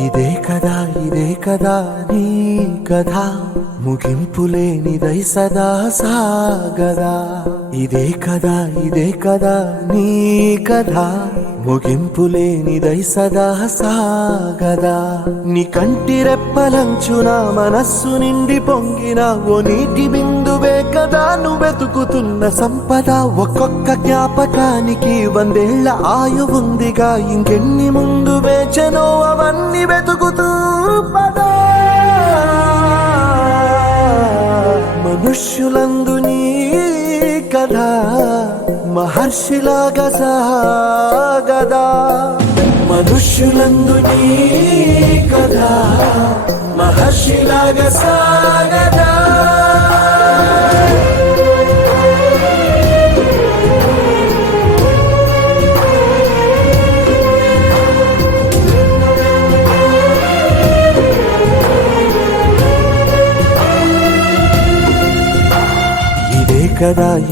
ఇదే కదా నీ కథ ముగింపులేనిదై సదా సాగదా. ఇదే కదా నీ కథ ముగింపులేనిదై సదా సాగదా. నీ కంటి రెప్పలంచున మనస్సు నిండి పొంగిన ఓ నీటి బిందువే కదా నువ్వెతుకుతున్న సంపద. ఒక్కొక్క జ్ఞాపకానికి 100 ఏళ్ల ఆయువుందిగా, ఇంకెన్ని ముందు వేచనో అవన్నీ వెతుకుతూ పదా. మనుష్యులందు నీ కథ మహర్షిలాగా సాగదా. మనుష్యులందు నీ కథ మహర్షిలాగా సాగదా.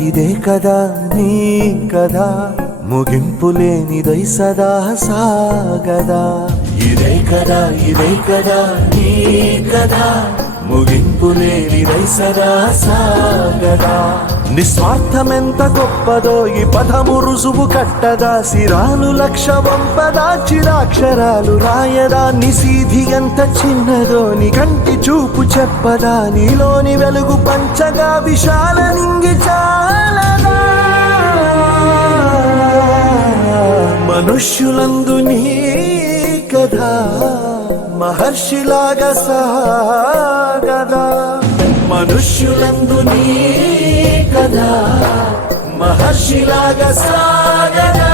ఇదే కదా నీ కథ ముగింపులేనిదై సదా సాగదా. ఇదే కదా నీ కథ ముగింపులేనిదై సదా సాగదా. నిస్వార్థమెంత గొప్పదో ఈ పదము రుజువు కట్టదా. సిరాలు 1,00,000 వంపదా, చిరాక్షరాలు రాయదా. నిశీధి ఎంత చిన్నదో నీ కంటి చూపు చెప్పదా. నీలోని వెలుగు పంచగా విశాల నింగి చాలదా. మనుష్యులందు నీ కథ మహర్షిలాగా సాగదా. మనుష్యులందు నీ కథ మహర్షిలాగా సాగదా.